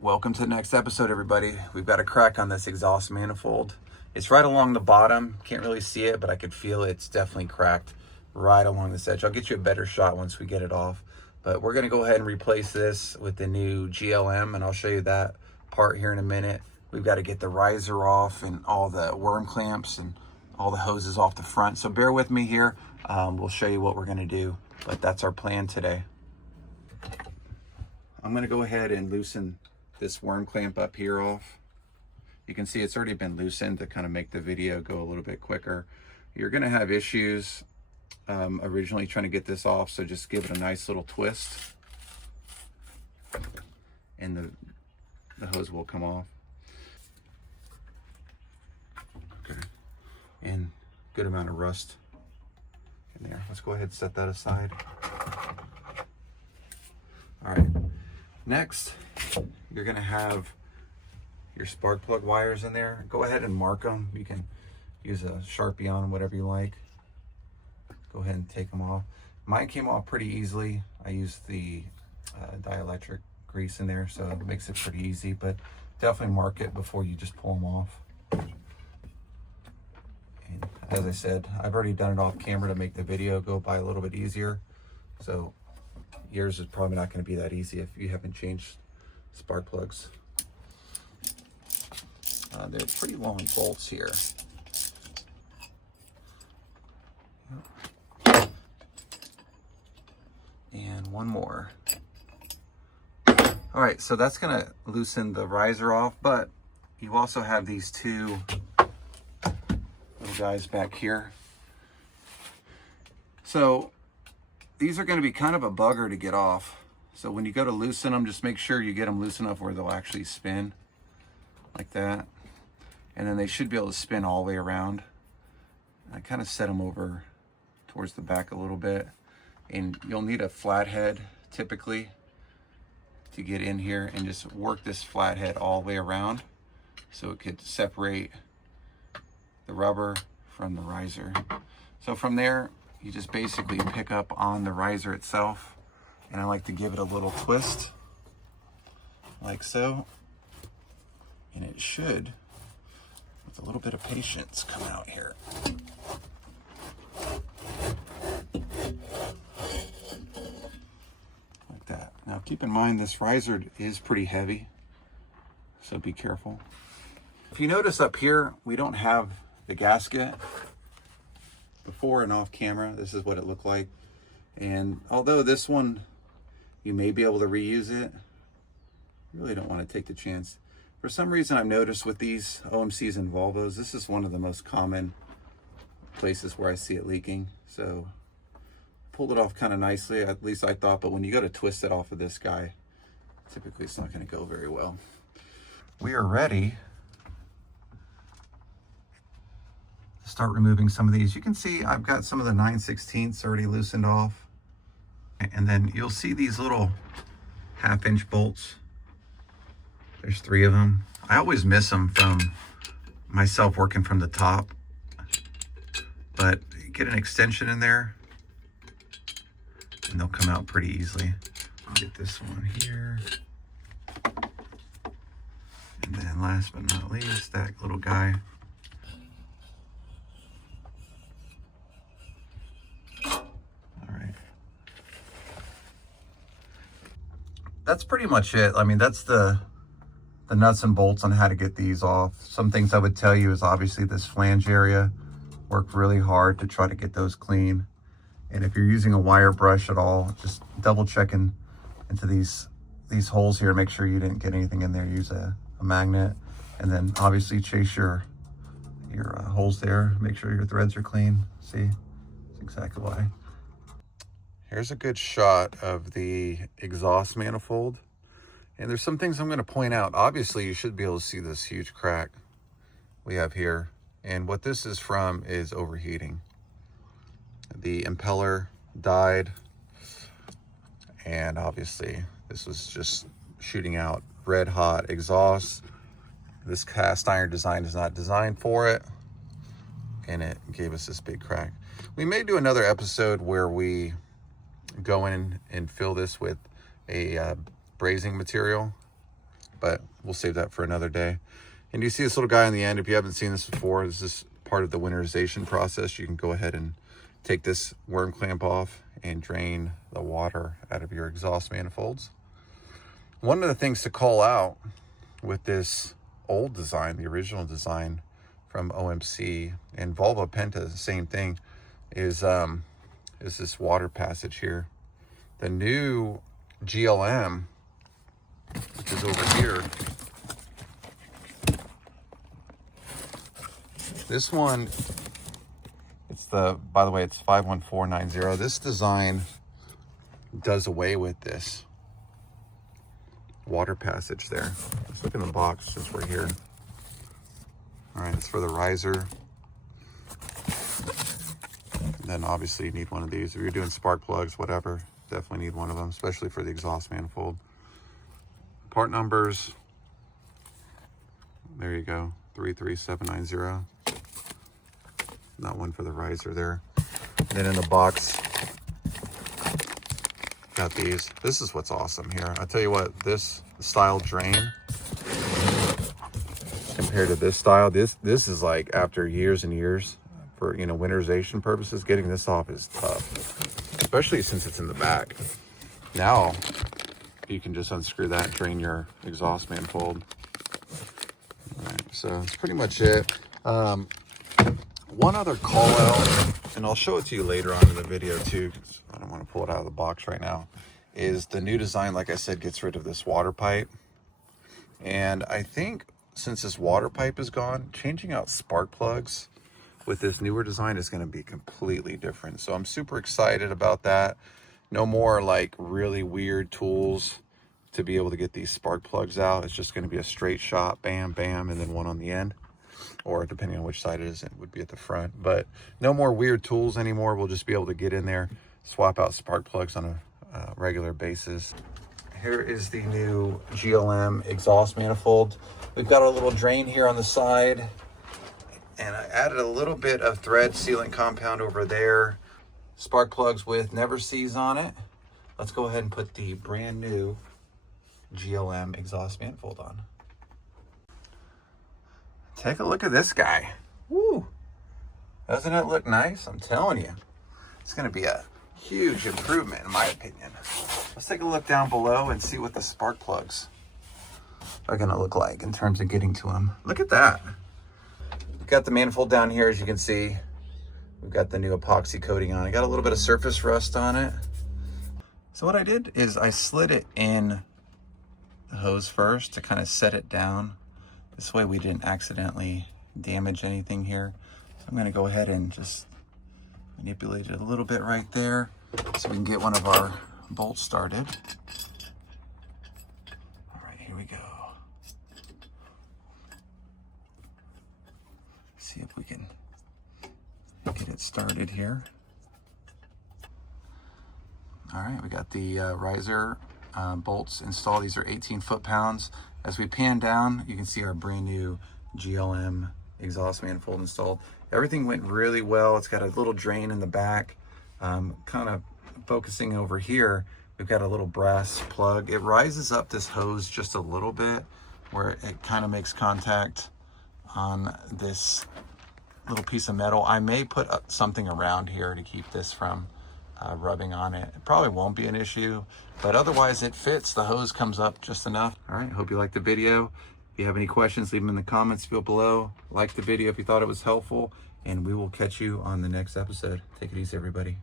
Welcome to the next episode, everybody. We've got a crack on this exhaust manifold. It's right along the bottom. Can't really see it, but I could feel it. It's definitely cracked right along this edge. I'll get you a better shot once we get it off. But we're gonna go ahead and replace this with the new GLM, and I'll show you that part here in a minute. We've got to get the riser off and all the worm clamps and all the hoses off the front. So bear with me here. We'll show you what we're gonna do, but that's our plan today. I'm gonna go ahead and loosen this worm clamp up here off. You can see it's already been loosened to kind of make the video go a little bit quicker. You're gonna have issues originally trying to get this off, so just give it a nice little twist and the hose will come off. Okay, and good amount of rust in there. Let's go ahead and set that aside. All right, next you're gonna have your spark plug wires in there. Go ahead and mark them. You can use a Sharpie on them, whatever you like. Go ahead and take them off. Mine came off pretty easily. I used the dielectric grease in there, so it makes it pretty easy, but definitely mark it before you just pull them off. And as I said, I've already done it off camera to make the video go by a little bit easier. So yours is probably not going to be that easy if you haven't changed spark plugs. They're pretty long bolts here. And one more. All right, so that's going to loosen the riser off, but you also have these two little guys back here. So these are going to be kind of a bugger to get off. So when you go to loosen them, just make sure you get them loose enough where they'll actually spin like that. And then they should be able to spin all the way around. I kind of set them over towards the back a little bit. And you'll need a flathead typically to get in here and just work this flathead all the way around so it could separate the rubber from the riser. So from there, you just basically pick up on the riser itself, and I like to give it a little twist like so, and it should, with a little bit of patience, come out here. Like that. Now keep in mind this riser is pretty heavy, so be careful. If you notice up here, we don't have the gasket. Before and off camera, this is what it looked like. And although this one, you may be able to reuse it, you really don't want to take the chance. For some reason, I've noticed with these OMCs and Volvos, this is one of the most common places where I see it leaking. So pulled it off kind of nicely, at least I thought, but when you go to twist it off of this guy, typically it's not going to go very well. We are ready to start removing some of these. You can see I've got some of the 9/16 already loosened off. And then you'll see these little 1/2-inch bolts. There's 3 of them. I always miss them from myself working from the top, but get an extension in there and they'll come out pretty easily. I'll get this one here. And then last but not least, that little guy. That's pretty much it. I mean, that's the nuts and bolts on how to get these off. Some things I would tell you is obviously this flange area. Work really hard to try to get those clean. And if you're using a wire brush at all, just double checking into these holes here. Make sure you didn't get anything in there. Use a magnet. And then obviously chase your holes there. Make sure your threads are clean. See, that's exactly why. Here's a good shot of the exhaust manifold. And there's some things I'm going to point out. Obviously, you should be able to see this huge crack we have here. And what this is from is overheating. The impeller died. And obviously, this was just shooting out red hot exhaust. This cast iron design is not designed for it. And it gave us this big crack. We may do another episode where we go in and fill this with a brazing material but we'll save that for another day. And you see this little guy on the end. If you haven't seen this before, this is part of the winterization process. You can go ahead and take this worm clamp off and drain the water out of your exhaust manifolds. One of the things to call out with this old design, the original design from OMC and Volvo Penta, the same thing, is this water passage here. The new GLM, which is over here, this one, it's by the way, it's 51490. This design does away with this water passage there. Let's look in the box since we're here. All right, it's for the riser. And then obviously you need one of these. If you're doing spark plugs, whatever, definitely need one of them, especially for the exhaust manifold. Part numbers, there you go, 33790. Not one for the riser there. And then in the box, got these. This is what's awesome here. I'll tell you what, this style drain compared to this style, this is like, after years and years, for, you know, winterization purposes, getting this off is tough, especially since it's in the back. Now you can just unscrew that, drain your exhaust manifold. All right, so that's pretty much it. One other call out, and I'll show it to you later on in the video too, because I don't want to pull it out of the box right now, is the new design, like I said, gets rid of this water pipe. And I think since this water pipe is gone, changing out spark plugs with this newer design is going to be completely different. So I'm super excited about that. No more like really weird tools to be able to get these spark plugs out. It's just going to be a straight shot, bam, bam, and then one on the end. Or depending on which side it is, it would be at the front. But no more weird tools anymore. We'll just be able to get in there, swap out spark plugs on a regular basis. Here is the new GLM exhaust manifold. We've got a little drain here on the side, and I added a little bit of thread sealant compound over there. Spark plugs with never sees on it. Let's go ahead and put the brand new GLM exhaust manifold on. Take a look at this guy. Woo! Doesn't it look nice? I'm telling you. It's going to be a huge improvement in my opinion. Let's take a look down below and see what the spark plugs are going to look like in terms of getting to them. Look at that. We've got the manifold down here, as you can see. We've got the new epoxy coating on it. Got a little bit of surface rust on it. So what I did is I slid it in the hose first to kind of set it down. This way we didn't accidentally damage anything here. So I'm gonna go ahead and just manipulate it a little bit right there so we can get one of our bolts started. All right, here we go. See if we can get it started here. All right, we got the riser bolts installed. These are 18 foot-pounds. As we pan down, you can see our brand new GLM exhaust manifold installed. Everything went really well. It's got a little drain in the back. Kind of focusing over here, we've got a little brass plug. It rises up this hose just a little bit where it kind of makes contact on this little piece of metal. I may put something around here to keep this from rubbing on it. It probably won't be an issue, but otherwise it fits. The hose comes up just enough. All right, hope you liked the video. If you have any questions, leave them in the comments below. Like the video if you thought it was helpful, and we will catch you on the next episode. Take it easy, everybody.